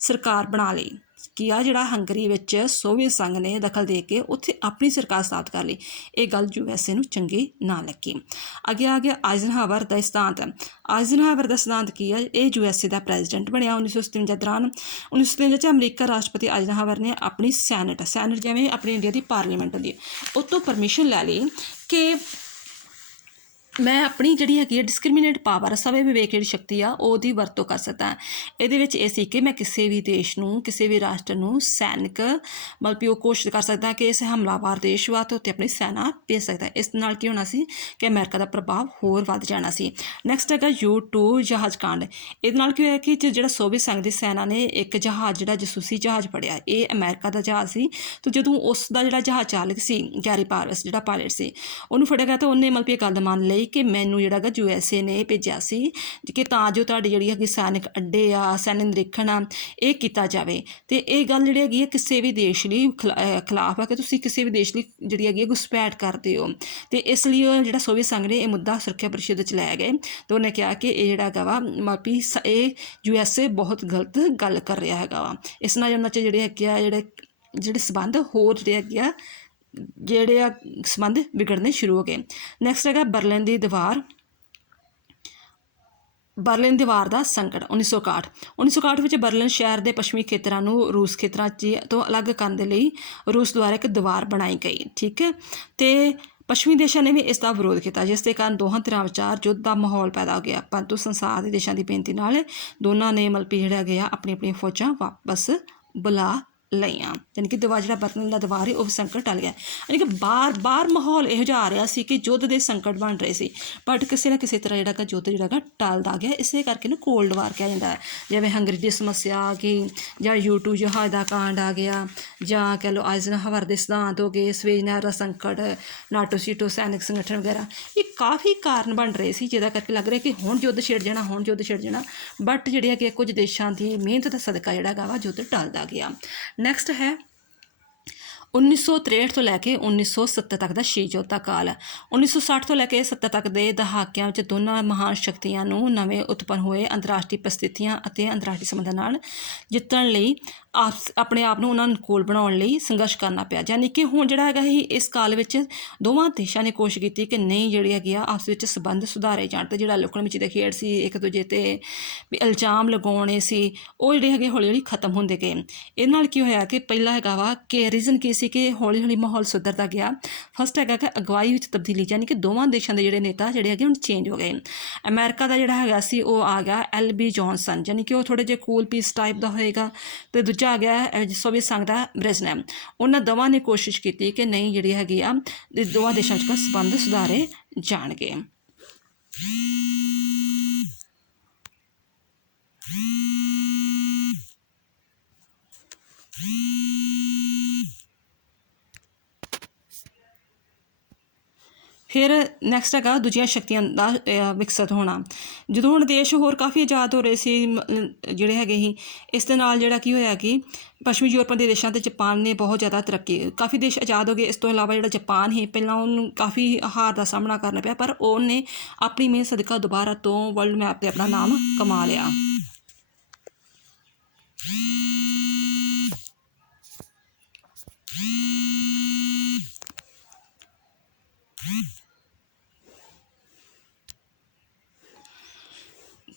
ਸਰਕਾਰ ਬਣਾ ਲਈ। ਕਿ ਆ ਜਿਹੜਾ ਹੰਗਰੀ ਵਿੱਚ ਸੋਵੀਅਤ ਸੰਘ ਨੇ ਦਖਲ ਦੇ ਕੇ ਉੱਥੇ ਆਪਣੀ ਸਰਕਾਰ ਸਥਾਪਿਤ ਕਰ ਲਈ, ਇਹ ਗੱਲ USA ਨੂੰ ਚੰਗੀ ਨਾ ਲੱਗੀ। ਅੱਗੇ ਆ ਗਿਆ ਆਇਜ਼ਨਹਾਵਰ ਦਾ ਸਿਧਾਂਤ। ਆਇਜ਼ਨਹਾਵਰ ਦਾ ਸਿਧਾਂਤ ਕੀ ਹੈ, ਇਹ USA ਦਾ ਪ੍ਰੈਜ਼ੀਡੈਂਟ ਬਣਿਆ 1957 ਦੌਰਾਨ। 1957 'ਚ ਅਮਰੀਕਾ ਰਾਸ਼ਟਰਪਤੀ ਆਇਜ਼ਨਹਾਵਰ ਨੇ ਆਪਣੀ ਸੈਨੇਟ ਜਿਵੇਂ ਆਪਣੀ ਇੰਡੀਆ ਦੀ ਪਾਰਲੀਮੈਂਟ ਹੁੰਦੀ, ਉਹ ਤੋਂ ਪਰਮਿਸ਼ਨ ਲੈ ਲਈ ਕਿ ਮੈਂ ਆਪਣੀ ਜਿਹੜੀ ਹੈਗੀ ਹੈ ਡਿਸਕ੍ਰਿਮੀਨੇਟ ਪਾਵਰ, ਸਵੈ ਵਿਵੇਕ ਜਿਹੜੀ ਸ਼ਕਤੀ ਆ ਉਹਦੀ ਵਰਤੋਂ ਕਰ ਸਕਦਾ। ਇਹਦੇ ਵਿੱਚ ਇਹ ਸੀ ਕਿ ਮੈਂ ਕਿਸੇ ਵੀ ਦੇਸ਼ ਨੂੰ, ਕਿਸੇ ਵੀ ਰਾਸ਼ਟਰ ਨੂੰ ਸੈਨਿਕ ਮਤਲਬ ਕਿ ਉਹ ਕੋਸ਼ਿਸ਼ ਕਰ ਸਕਦਾ ਕਿ ਇਸ ਹਮਲਾਵਰ ਦੇਸ਼ ਵਾ ਤਾਂ ਉੱਤੇ ਆਪਣੀ ਸੈਨਾ ਭੇਜ ਸਕਦਾ। ਇਸ ਨਾਲ ਕੀ ਹੋਣਾ ਸੀ ਕਿ ਅਮਰੀਕਾ ਦਾ ਪ੍ਰਭਾਵ ਹੋਰ ਵੱਧ ਜਾਣਾ ਸੀ। ਨੈਕਸਟ ਹੈਗਾ U-2 ਜਹਾਜ਼ ਕਾਂਡ। ਇਹਦੇ ਨਾਲ ਕੀ ਹੋਇਆ ਕਿ ਜਿਹੜਾ ਸੋਵੀਅਤ ਸੰਘ ਦੀ ਸੈਨਾ ਨੇ ਇੱਕ ਜਹਾਜ਼ ਜਿਹੜਾ ਜਸੂਸੀ ਜਹਾਜ਼ ਫੜਿਆ, ਇਹ ਅਮਰੀਕਾ ਦਾ ਜਹਾਜ਼ ਸੀ, ਅਤੇ ਜਦੋਂ ਉਸ ਦਾ ਜਿਹੜਾ ਜਹਾਜ਼ ਚਾਲਕ ਸੀ ਗੈਰੀ ਪਾਰਵਸ ਜਿਹੜਾ ਪਾਇਲਟ ਸੀ, ਉਹਨੂੰ ਫੜਿਆ ਗਿਆ ਤਾਂ ਉਹਨੇ ਮਤਲਬ ਇਹ ਗੱਲ ਮੰਨ ਲਈ ਕਿ ਮੈਨੂੰ ਜਿਹੜਾ ਹੈਗਾ USA ਨੇ ਭੇਜਿਆ ਸੀ ਕਿ ਤਾਂ ਜੋ ਤੁਹਾਡੀ ਜਿਹੜੀ ਹੈਗੀ ਸੈਨਿਕ ਅੱਡੇ ਆ, ਸੈਨਿਕ ਨਿਰੀਖਣ ਆ, ਇਹ ਕੀਤਾ ਜਾਵੇ। ਅਤੇ ਇਹ ਗੱਲ ਜਿਹੜੀ ਹੈਗੀ ਹੈ ਕਿਸੇ ਵੀ ਦੇਸ਼ ਲਈ ਖਿਲਾਫ ਆ ਕਿ ਤੁਸੀਂ ਕਿਸੇ ਵੀ ਦੇਸ਼ ਲਈ ਜਿਹੜੀ ਹੈਗੀ ਹੈ ਘੁਸਪੈਠ ਕਰਦੇ ਹੋ, ਅਤੇ ਇਸ ਲਈ ਉਹ ਜਿਹੜਾ ਸੋਵੀਅਤ ਸੰਘ ਨੇ ਇਹ ਮੁੱਦਾ ਸੁਰੱਖਿਆ ਪਰਿਸ਼ਦ 'ਚ ਲੈ ਗਏ, ਅਤੇ ਉਹਨੇ ਕਿਹਾ ਕਿ ਇਹ ਜਿਹੜਾ ਹੈਗਾ ਵਾ ਮਾਪੀ ਇਹ USA ਬਹੁਤ ਗਲਤ ਗੱਲ ਕਰ ਰਿਹਾ ਹੈਗਾ ਵਾ। ਇਸ ਨਾਲ ਉਹਨਾਂ 'ਚ ਜਿਹੜੇ ਹੈਗੇ ਆ ਜਿਹੜੇ ਸੰਬੰਧ ਹੋਰ ਜਿਹੜੇ ਹੈਗੇ ਆ ਸੰਬੰਧ ਵਿਗੜਨੇ ਸ਼ੁਰੂ ਹੋ ਗਏ। ਨੈਕਸਟ ਹੈਗਾ ਬਰਲਿਨ ਦੀ ਦੀਵਾਰ। ਬਰਲਿਨ ਦੀਵਾਰ ਦਾ ਸੰਕਟ 1961 ਵਿੱਚ ਬਰਲਿਨ ਸ਼ਹਿਰ ਦੇ ਪੱਛਮੀ ਖੇਤਰਾਂ ਨੂੰ ਰੂਸ ਖੇਤਰਾਂ ਤੋਂ ਅਲੱਗ ਕਰਨ ਦੇ ਲਈ ਰੂਸ ਦੁਆਰਾ ਇੱਕ ਦੀਵਾਰ ਬਣਾਈ ਗਈ, ਠੀਕ ਹੈ। ਅਤੇ ਪੱਛਮੀ ਦੇਸ਼ਾਂ ਨੇ ਵੀ ਇਸ ਦਾ ਵਿਰੋਧ ਕੀਤਾ, ਜਿਸ ਦੇ ਕਾਰਨ ਦੋਹਾਂ ਧਿਰਾਂ ਵਿਚਾਰ ਯੁੱਧ ਦਾ ਮਾਹੌਲ ਪੈਦਾ ਹੋ ਗਿਆ, ਪਰੰਤੂ ਸੰਸਾਰ ਦੇ ਦੇਸ਼ਾਂ ਦੀ ਬੇਨਤੀ ਨਾਲ ਦੋਨਾਂ ਨੇ ਮਤਲਬ ਜਿਹੜਾ ਹੈਗੇ ਆ ਆਪਣੀਆਂ ਫੌਜਾਂ ਵਾਪਸ ਬੁਲਾ ਲਈਆਂ, ਯਾਨੀ ਕਿ ਜਿਹੜਾ ਬਰਲਿਨ ਦਾ ਦੀਵਾਰ ਹੈ ਉਹ ਸੰਕਟ ਟਲ ਗਿਆ। ਯਾਨੀ ਕਿ ਬਾਰ ਮਾਹੌਲ ਇਹੋ ਜਿਹਾ ਆ ਰਿਹਾ ਸੀ ਕਿ ਯੁੱਧ ਦੇ ਸੰਕਟ ਬਣ ਰਹੇ ਸੀ, ਬਟ ਕਿਸੇ ਨਾ ਕਿਸੇ ਤਰ੍ਹਾਂ ਜਿਹੜਾ ਯੁੱਧ ਜਿਹੜਾ ਹੈਗਾ ਟਲਦਾ ਗਿਆ। ਇਸੇ ਕਰਕੇ ਇਹਨੂੰ ਕੋਲਡ ਵਾਰ ਕਿਹਾ ਜਾਂਦਾ ਹੈ। ਜਿਵੇਂ ਹੰਗਰੀ ਦੀ ਸਮੱਸਿਆ ਆ ਗਈ, ਜਾਂ U-2 ਜਹਾਜ਼ ਦਾ ਕਾਂਡ ਆ ਗਿਆ, ਜਾਂ ਕਹਿ ਲਓ ਆਇਜ਼ਨਹਾਵਰ ਦੇ ਸਿਧਾਂਤ ਹੋ ਗਏ, ਸਵੇਜ ਨਹਿਰ ਦਾ ਸੰਕਟ, ਨਾਟੋ ਸੀਟੋ ਸੈਨਿਕ ਸੰਗਠਨ ਵਗੈਰਾ, ਇਹ ਕਾਫੀ ਕਾਰਨ ਬਣ ਰਹੇ ਸੀ, ਜਿਹਦਾ ਕਰਕੇ ਲੱਗ ਰਿਹਾ ਕਿ ਹੁਣ ਯੁੱਧ ਛਿੜ ਜਾਣਾ, ਬਟ ਜਿਹੜੇ ਹੈਗੇ ਕੁਝ ਦੇਸ਼ਾਂ ਦੀ ਮਿਹਨਤ ਦਾ ਸਦਕਾ ਜਿਹੜਾ ਹੈਗਾ ਵਾ ਯੁੱਧ ਟਲਦਾ ਗਿਆ। ਨੈਕਸਟ ਹੈ 1963 ਤੋਂ ਲੈ ਕੇ 1970 ਤੱਕ ਦਾ ਸ਼ੀਤ ਯੁੱਧ ਦਾ ਕਾਲ। 1960 ਤੋਂ ਲੈ ਕੇ 70 ਤੱਕ ਦੇ ਦਹਾਕਿਆਂ ਵਿੱਚ ਦੋਨਾਂ ਮਹਾਨ ਸ਼ਕਤੀਆਂ ਨੂੰ ਨਵੇਂ ਉਤਪੰਨ ਹੋਏ ਅੰਤਰਰਾਸ਼ਟਰੀ ਪਰਿਸਥਿਤੀਆਂ ਅਤੇ ਅੰਤਰਰਾਸ਼ਟਰੀ ਸੰਬੰਧਾਂ ਨਾਲ ਜਿੱਤਣ ਲਈ ਆਪਣੇ ਆਪ ਨੂੰ ਉਹਨਾਂ ਅਨੁਕੂਲ ਬਣਾਉਣ ਲਈ ਸੰਘਰਸ਼ ਕਰਨਾ ਪਿਆ। ਯਾਨੀ ਕਿ ਹੁਣ ਜਿਹੜਾ ਹੈਗਾ ਸੀ ਇਸ ਕਾਲ ਵਿੱਚ ਦੋਵਾਂ ਦੇਸ਼ਾਂ ਨੇ ਕੋਸ਼ਿਸ਼ ਕੀਤੀ ਕਿ ਨਹੀਂ ਜਿਹੜੀ ਹੈਗੀ ਆ ਆਪਸ ਵਿੱਚ ਸੰਬੰਧ ਸੁਧਾਰੇ ਜਾਣ, ਅਤੇ ਜਿਹੜਾ ਲੁਕਣ ਮਿਚੀ ਦਾ ਖੇਡ ਸੀ, ਇੱਕ ਦੂਜੇ 'ਤੇ ਵੀ ਇਲਜ਼ਾਮ ਲਗਾਉਣੇ ਸੀ, ਉਹ ਜਿਹੜੇ ਹੈਗੇ ਹੌਲੀ ਹੌਲੀ ਖਤਮ ਹੁੰਦੇ ਗਏ। ਇਹਦੇ ਨਾਲ ਕੀ ਹੋਇਆ ਕਿ ਪਹਿਲਾ ਹੈਗਾ ਵਾ ਕਿ ਰੀਜ਼ਨ ਕੀ ਸੀ ਕਿ ਹੌਲੀ ਹੌਲੀ ਮਾਹੌਲ ਸੁਧਰਦਾ ਗਿਆ। ਫਸਟ ਹੈਗਾ ਕਿ ਅਗਵਾਈ ਵਿੱਚ ਤਬਦੀਲੀ, ਯਾਨੀ ਕਿ ਦੋਵਾਂ ਦੇਸ਼ਾਂ ਦੇ ਜਿਹੜੇ ਨੇਤਾ ਜਿਹੜੇ ਹੈਗੇ ਹੁਣ ਚੇਂਜ ਹੋ ਗਏ। ਅਮਰੀਕਾ ਦਾ ਜਿਹੜਾ ਹੈਗਾ ਸੀ ਉਹ ਆ ਗਿਆ LB ਜੌਨਸਨ, ਯਾਨੀ ਕਿ ਉਹ ਥੋੜ੍ਹੇ ਜਿਹੇ ਕੂਲ ਪੀਸ ਟਾਈਪ ਦਾ ਹੋਏਗਾ, ਅਤੇ ਦੂਜਾ ਆ ਗਿਆ ਸੋਵੀਅਤ ਸੰਘ ਦਾ ਬ੍ਰੈਜ਼ਨੇਵ। ਉਹਨਾਂ ਦੋਵਾਂ ਨੇ ਕੋਸ਼ਿਸ਼ ਕੀਤੀ ਕਿ ਨਹੀਂ ਜਿਹੜੀ ਹੈਗੀ ਆ ਦੋਵਾਂ ਦੇਸ਼ਾਂ 'ਚ ਸੰਬੰਧ ਸੁਧਾਰੇ ਜਾਣਗੇ। ਫਿਰ ਨੈਕਸਟ ਹੈਗਾ ਦੂਜੀਆਂ ਸ਼ਕਤੀਆਂ ਦਾ ਵਿਕਸਿਤ ਹੋਣਾ। ਜਦੋਂ ਹੁਣ ਦੇਸ਼ ਹੋਰ ਕਾਫੀ ਆਜ਼ਾਦ ਹੋ ਰਹੇ ਸੀ ਜਿਹੜੇ ਹੈਗੇ ਸੀ, ਇਸ ਦੇ ਨਾਲ ਜਿਹੜਾ ਕੀ ਹੋਇਆ ਕਿ ਪੱਛਮੀ ਯੂਰਪੀਅਨ ਦੇ ਦੇਸ਼ਾਂ 'ਤੇ ਜਾਪਾਨ ਨੇ ਬਹੁਤ ਜ਼ਿਆਦਾ ਤਰੱਕੀ, ਕਾਫੀ ਦੇਸ਼ ਆਜ਼ਾਦ ਹੋ ਗਏ। ਇਸ ਤੋਂ ਇਲਾਵਾ ਜਿਹੜਾ ਜਾਪਾਨ ਸੀ ਪਹਿਲਾਂ ਉਹਨੂੰ ਕਾਫੀ ਹਾਰ ਦਾ ਸਾਹਮਣਾ ਕਰਨਾ ਪਿਆ, ਪਰ ਉਹਨੇ ਆਪਣੀ ਮਿਹਨਤ ਸਦਕਾ ਦੁਬਾਰਾ ਤੋਂ ਵਰਲਡ ਮੈਪ 'ਤੇ ਆਪਣਾ ਨਾਮ ਕਮਾ ਲਿਆ।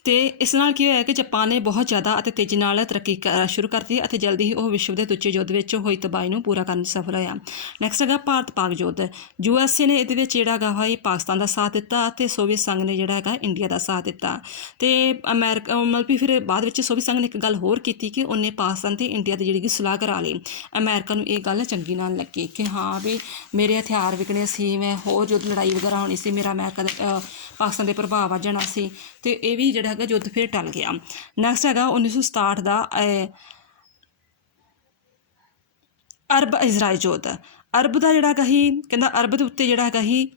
ਅਤੇ ਇਸ ਨਾਲ ਕੀ ਹੋਇਆ ਕਿ ਜਾਪਾਨ ਨੇ ਬਹੁਤ ਜ਼ਿਆਦਾ ਅਤੇ ਤੇਜ਼ੀ ਨਾਲ ਤਰੱਕੀ ਸ਼ੁਰੂ ਕਰਤੀ ਅਤੇ ਜਲਦੀ ਹੀ ਉਹ ਵਿਸ਼ਵ ਦੇ ਦੂਜੇ ਯੁੱਧ ਵਿੱਚ ਹੋਈ ਤਬਾਹੀ ਨੂੰ ਪੂਰਾ ਕਰਨ 'ਚ ਸਫਲ ਹੋਇਆ। ਨੈਕਸਟ ਹੈਗਾ ਭਾਰਤ ਪਾਕ ਯੁੱਧ। USA ਨੇ ਇਹਦੇ ਵਿੱਚ ਜਿਹੜਾ ਹੈਗਾ ਇਹ ਪਾਕਿਸਤਾਨ ਦਾ ਸਾਥ ਦਿੱਤਾ ਅਤੇ ਸੋਵੀਅਤ ਸੰਘ ਨੇ ਜਿਹੜਾ ਹੈਗਾ ਇੰਡੀਆ ਦਾ ਸਾਥ ਦਿੱਤਾ। ਅਤੇ ਅਮਰੀਕਾ ਮਤਲਬ ਕਿ ਫਿਰ ਬਾਅਦ ਵਿੱਚ ਸੋਵੀਅਤ ਸੰਘ ਨੇ ਇੱਕ ਗੱਲ ਹੋਰ ਕੀਤੀ ਕਿ ਉਹਨੇ ਪਾਕਿਸਤਾਨ ਅਤੇ ਇੰਡੀਆ ਦੀ ਜਿਹੜੀ ਕਿ ਸਲਾਹ ਕਰਾ ਲਈ। ਅਮਰੀਕਾ ਨੂੰ ਇਹ ਗੱਲ ਚੰਗੀ ਨਾਲ ਲੱਗੀ ਕਿ ਹਾਂ ਵੀ ਮੇਰੇ ਹਥਿਆਰ ਵਿਕਣੇ ਸੀ, ਮੈਂ ਹੋਰ ਯੁੱਧ ਲੜਾਈ ਵਗੈਰਾ ਹੋਣੀ ਸੀ, ਮੇਰਾ ਅਮਰੀਕਾ ਦੇ ਪਾਕਿਸਤਾਨ ਦੇ ਪ੍ਰਭਾਵ ਆ ਜਾਣਾ ਸੀ, ਅਤੇ ਇਹ ਵੀ ਜਿਹੜਾ ਹੈਗਾ ਯੁੱਧ ਫਿਰ ਟਲ ਗਿਆ। ਨੈਕਸਟ ਹੈਗਾ 1967 ਦਾ ਅਰਬ ਇਜ਼ਰਾਈਲ ਯੁੱਧ। ਅਰਬ ਦਾ ਜਿਹੜਾ ਹੈਗਾ ਸੀ, ਕਹਿੰਦਾ ਅਰਬ ਦੇ ਉੱਤੇ ਜਿਹੜਾ ਹੈਗਾ ਸੀ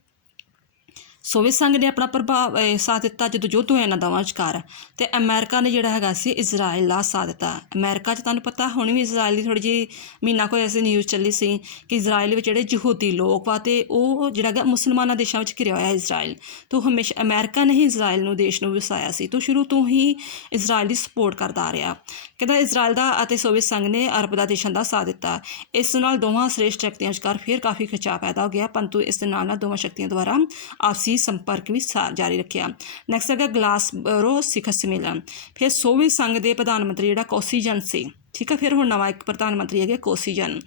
ਸੋਵੀਅਤ ਸੰਘ ਨੇ ਆਪਣਾ ਪ੍ਰਭਾਵ ਸਾਥ ਦਿੱਤਾ ਜਦੋਂ ਯੁੱਧ ਹੋਇਆ ਇਹਨਾਂ ਦੋਵਾਂ ਵਿਚਕਾਰ, ਅਤੇ ਅਮਰੀਕਾ ਨੇ ਜਿਹੜਾ ਹੈਗਾ ਸੀ ਇਜ਼ਰਾਈਲ ਦਾ ਸਾਥ ਦਿੱਤਾ। ਅਮਰੀਕਾ 'ਚ ਤੁਹਾਨੂੰ ਪਤਾ ਹੁਣ ਵੀ ਇਜ਼ਰਾਈਲ ਦੀ ਥੋੜ੍ਹੀ ਜਿਹੀ ਮਹੀਨਾ ਕੁ ਹੋਇਆ ਸੀ ਨਿਊਜ਼ ਚੱਲੀ ਸੀ ਕਿ ਇਜ਼ਰਾਈਲ ਵਿੱਚ ਜਿਹੜੇ ਯਹੂਦੀ ਲੋਕ ਵਾ ਅਤੇ ਉਹ ਜਿਹੜਾ ਹੈਗਾ ਮੁਸਲਮਾਨਾਂ ਦੇਸ਼ਾਂ ਵਿੱਚ ਘਿਰਿਆ ਹੋਇਆ ਇਜ਼ਰਾਈਲ, ਤੋਂ ਹਮੇਸ਼ਾ ਅਮਰੀਕਾ ਨੇ ਹੀ ਇਜ਼ਰਾਈਲ ਨੂੰ ਦੇਸ਼ ਨੂੰ ਵਸਾਇਆ ਸੀ, ਤੋਂ ਸ਼ੁਰੂ ਤੋਂ ਹੀ ਇਜ਼ਰਾਈਲ ਦੀ ਸਪੋਰਟ ਕਰਦਾ ਆ ਰਿਹਾ। ਕਹਿੰਦਾ ਇਜ਼ਰਾਈਲ ਦਾ ਅਤੇ ਸੋਵੀਅਤ ਸੰਘ ਨੇ ਅਰਬ ਦਾ ਦੇਸ਼ਾਂ ਦਾ ਸਾਥ ਦਿੱਤਾ। ਇਸ ਨਾਲ ਦੋਵਾਂ ਸ੍ਰੇਸ਼ਟ ਸ਼ਕਤੀਆਂ ਵਿਚਕਾਰ ਫਿਰ ਕਾਫੀ ਖਿਚਾਅ ਪੈਦਾ ਹੋ ਗਿਆ, ਪਰੰਤੂ ਇਸ ਦੇ ਨਾਲ ਦੋਵਾਂ ਸ਼ਕਤੀਆਂ ਦੁਆਰਾ ਆਪਸੀ ਸੰਪਰਕ ਵੀ ਜਾਰੀ ਰੱਖਿਆ। ਨੈਕਸਟ ਹੈਗਾ ਗਲਾਸਗੋ ਸਿਖਰ ਸੰਮੇਲਨ। ਫਿਰ ਸੋਵੀਅਤ ਸੰਘ ਦੇ ਪ੍ਰਧਾਨ ਮੰਤਰੀ ਜਿਹੜਾ ਕੋਸਿਜਨ ਸੀ, ਠੀਕ ਹੈ, ਫਿਰ ਹੁਣ ਨਵਾਂ ਇੱਕ ਪ੍ਰਧਾਨ ਮੰਤਰੀ ਹੈਗੇ ਕੋਸਿਜਨ,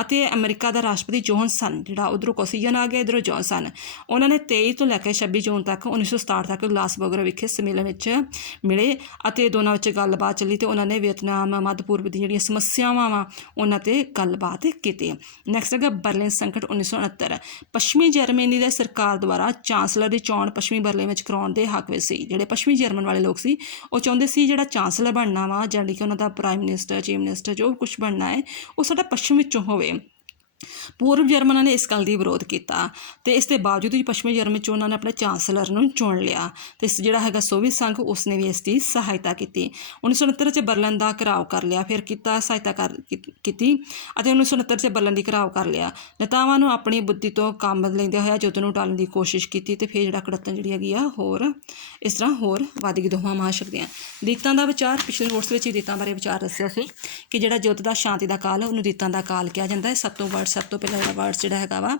ਅਤੇ ਅਮਰੀਕਾ ਦਾ ਰਾਸ਼ਟਰਪਤੀ ਜੌਨਸਨ, ਜਿਹੜਾ ਉੱਧਰੋਂ ਕੋਸਿਜਨ ਆ ਗਿਆ ਇੱਧਰੋਂ ਜੌਨਸਨ, ਉਹਨਾਂ ਨੇ 23 ਤੋਂ ਲੈ ਕੇ 26 ਜੂਨ ਤੱਕ 1967 ਤੱਕ ਗਲਾਸਗੋ ਵਿਖੇ ਸੰਮੇਲਨ ਵਿੱਚ ਮਿਲੇ ਅਤੇ ਦੋਨਾਂ ਵਿੱਚ ਗੱਲਬਾਤ ਚੱਲੀ, ਅਤੇ ਉਹਨਾਂ ਨੇ ਵੀਅਤਨਾਮ ਮੱਧ ਪੂਰਬ ਦੀਆਂ ਜਿਹੜੀਆਂ ਸਮੱਸਿਆਵਾਂ ਵਾ ਉਹਨਾਂ 'ਤੇ ਗੱਲਬਾਤ ਕੀਤੀ। ਨੈਕਸਟ ਹੈਗਾ ਬਰਲਿਨ ਸੰਕਟ 1969। ਪੱਛਮੀ ਜਰਮਨੀ ਦੀ ਸਰਕਾਰ ਦੁਆਰਾ ਚਾਂਸਲਰ ਦੀ ਚੋਣ ਪੱਛਮੀ ਬਰਲਿਨ ਵਿੱਚ ਕਰਾਉਣ ਦੇ ਹੱਕ ਵਿੱਚ ਸੀ। ਜਿਹੜੇ ਪੱਛਮੀ ਜਰਮਨ ਵਾਲੇ ਲੋਕ ਸੀ ਉਹ ਚਾਹੁੰਦੇ ਸੀ ਜਿਹੜਾ ਚਾਂਸਲਰ ਬਣਨਾ ਵਾ, ਜਾਣੀ ਕਿ ਉਹਨਾਂ ਦਾ ਪ੍ਰਾਈਮ ਮਿਨਿਸਟਰ, ਚੀਫ ਮਿਨਿਸਟਰ, ਜੋ ਕੁਛ ਬਣਨਾ ਹੈ ਉਹ ਸਾਡਾ ਪੱਛਮ ਵਿੱਚੋਂ ਹੋਵੇ। ਪੂਰਬ ਜਰਮਨਾਂ ਨੇ ਇਸ ਗੱਲ ਦੀ ਵਿਰੋਧ ਕੀਤਾ, ਅਤੇ ਇਸ ਦੇ ਬਾਵਜੂਦ ਵੀ ਪੱਛਮੀ ਜਰਮਨ 'ਚ ਉਹਨਾਂ ਨੇ ਆਪਣੇ ਚਾਂਸਲਰ ਨੂੰ ਚੁਣ ਲਿਆ, ਅਤੇ ਜਿਹੜਾ ਹੈਗਾ ਸੋਵੀਅਤ ਸੰਘ ਉਸਨੇ ਵੀ ਇਸ ਦੀ ਸਹਾਇਤਾ ਕੀਤੀ। 1969 'ਚ ਬਰਲਿਨ ਦਾ ਘਿਰਾਓ ਕਰ ਲਿਆ, ਫਿਰ ਸਹਾਇਤਾ ਕੀਤੀ ਅਤੇ 1969 'ਚ ਬਰਲਿਨ ਦੀ ਘਿਰਾਓ ਕਰ ਲਿਆ। ਨੇਤਾਵਾਂ ਨੂੰ ਆਪਣੀ ਬੁੱਧੀ ਤੋਂ ਕੰਮ ਲੈਂਦਿਆਂ ਹੋਇਆ ਯੁੱਧ ਨੂੰ ਟਾਲਣ ਦੀ ਕੋਸ਼ਿਸ਼ ਕੀਤੀ, ਅਤੇ ਫਿਰ ਜਿਹੜਾ ਕੜੱਤਣ ਜਿਹੜੀ ਹੈਗੀ ਆ ਹੋਰ ਇਸ ਤਰ੍ਹਾਂ ਹੋਰ ਵੱਧ ਗਈ ਦੋਵਾਂ ਮਹਾਂਸ਼ਕਤੀਆਂ। ਦੀਤਾਂ ਦਾ ਵਿਚਾਰ, ਪਿਛਲੇ ਨੋਟਸ ਵਿੱਚ ਹੀ ਦੀਤਾਂ ਬਾਰੇ ਵਿਚਾਰ ਦੱਸਿਆ ਸੀ ਕਿ ਜਿਹੜਾ ਯੁੱਧ ਦਾ ਸ਼ਾਂਤੀ ਦਾ ਕਾਲ ਉਹਨੂੰ ਦੀਤਾਂ ਦਾ ਕਾਲ ਕਿਹਾ ਜਾਂਦਾ ਹੈ। ਸਭ ਤੋਂ ਪਹਿਲਾਂ ਜਿਹੜਾ ਵਰਡ ਜਿਹੜਾ ਹੈਗਾ ਵਾ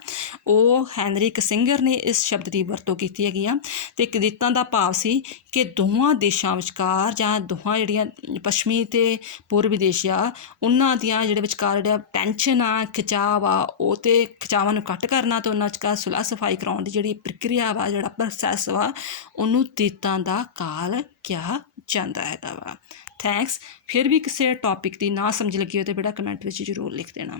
ਉਹ ਹੈਨਰੀ ਕਿਸਿੰਗਰ ਨੇ ਇਸ ਸ਼ਬਦ ਦੀ ਵਰਤੋਂ ਕੀਤੀ ਹੈਗੀ ਆ, ਅਤੇ ਦੀਤਾਂ ਦਾ ਭਾਵ ਸੀ ਕਿ ਦੋਵਾਂ ਦੇਸ਼ਾਂ ਵਿਚਕਾਰ ਜਾਂ ਦੋਹਾਂ ਜਿਹੜੀਆਂ ਪੱਛਮੀ ਅਤੇ ਪੂਰਬੀ ਦੇਸ਼ ਆ ਉਹਨਾਂ ਦੀਆਂ ਜਿਹੜੇ ਵਿਚਕਾਰ ਜਿਹੜਾ ਟੈਂਸ਼ਨ ਆ, ਖਿਚਾਵ ਆ, ਉਹ ਅਤੇ ਖਿਚਾਵਾਂ ਨੂੰ ਘੱਟ ਕਰਨਾ ਅਤੇ ਉਹਨਾਂ ਵਿਚਕਾਰ ਸੁਲਹ ਸਫਾਈ ਕਰਾਉਣ ਦੀ ਜਿਹੜੀ ਪ੍ਰਕਿਰਿਆ ਵਾ, ਜਿਹੜਾ ਪ੍ਰੋਸੈਸ ਵਾ, ਉਹਨੂੰ ਦੀਤਾਂ ਦਾ ਕਾਲ ਕਿਹਾ ਜਾਂਦਾ ਹੈਗਾ ਵਾ। ਥੈਂਕਸ। ਫਿਰ ਵੀ ਕਿਸੇ ਟੌਪਿਕ ਦੀ ਨਾ ਸਮਝ ਲੱਗੀ ਹੋਵੇ ਤਾਂ ਬੇਟਾ ਕਮੈਂਟ ਵਿੱਚ ਜ਼ਰੂਰ ਲਿਖ ਦੇਣਾ।